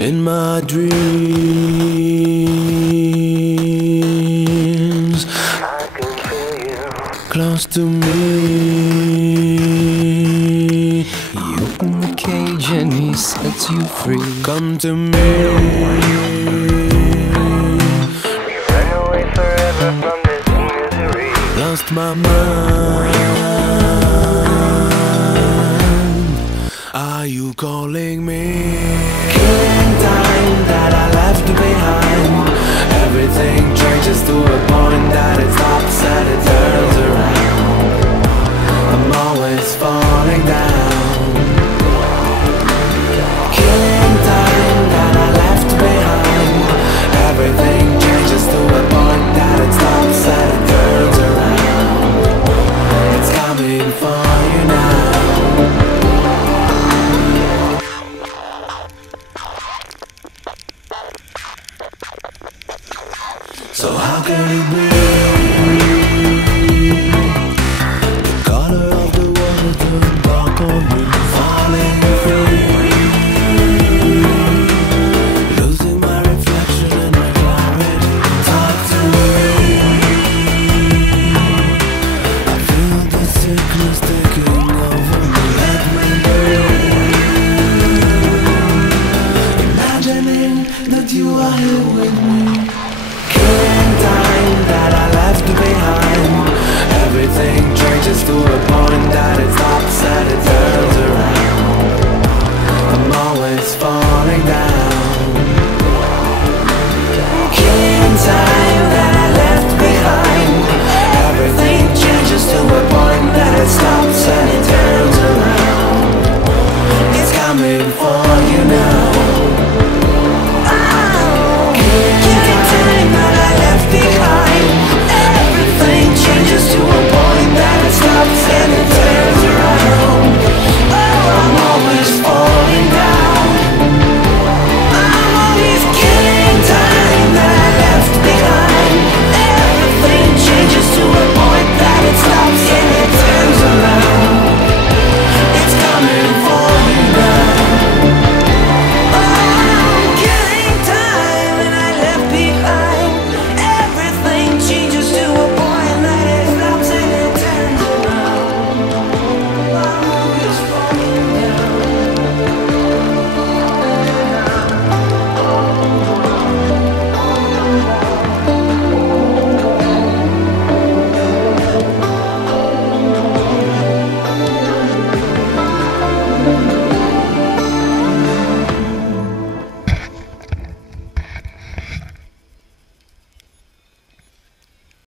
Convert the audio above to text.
In my dreams, I can feel you close to me. You open the cage and he sets you free. Come to me. We ran away forever from this misery. Lost my mind. Are you calling me? Killing time that I left behind. Everything changes to a point that it stops and it turns around. I'm always falling down. Killing time that I left behind. Everything changes to a point that it stops and it turns around. It's coming for you now. So how can it be? The color of the water turned dark on me, falling free, losing my reflection and my clarity. Talk to me. I feel the sickness taking over me. Let me be, imagining that you are here with me. Time that I left behind. Everything changes to a point that it stops and it turns around. I'm always falling down. Killing time that I left behind. Everything changes to a point that it stops and it turns around. It's coming for